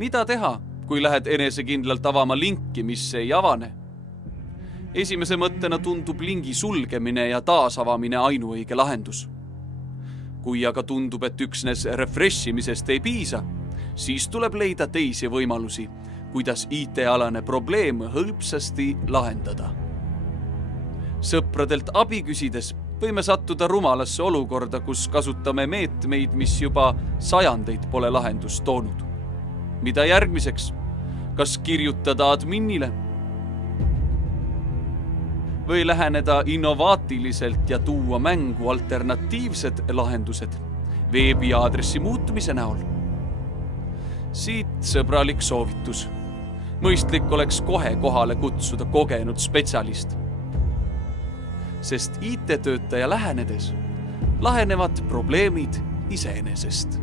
Mida teha, kui lähed enesekindlalt avama linki, mis ei avane? Esimese mõttena tundub lingi sulgemine ja taasavamine ainuõige lahendus. Kui aga tundub, et üksnes refreshimisest ei piisa, siis tuleb leida teisi võimalusi, kuidas IT-alane probleem hõlpsasti lahendada. Sõpradelt abi küsides võime sattuda rumalasse olukorda, kus kasutame meetmeid, mis juba sajandeid pole lahendust toonud. Mida järgmiseks? Kas kirjutada adminile? Või läheneda innovaatiliselt ja tuua mängu alternatiivsed lahendused veebiaadressi muutumise näol? Siit sõbralik soovitus. Mõistlik oleks kohe kohale kutsuda kogenud spetsialist. Sest IT-töötaja lähenedes lahenevad probleemid iseenesest.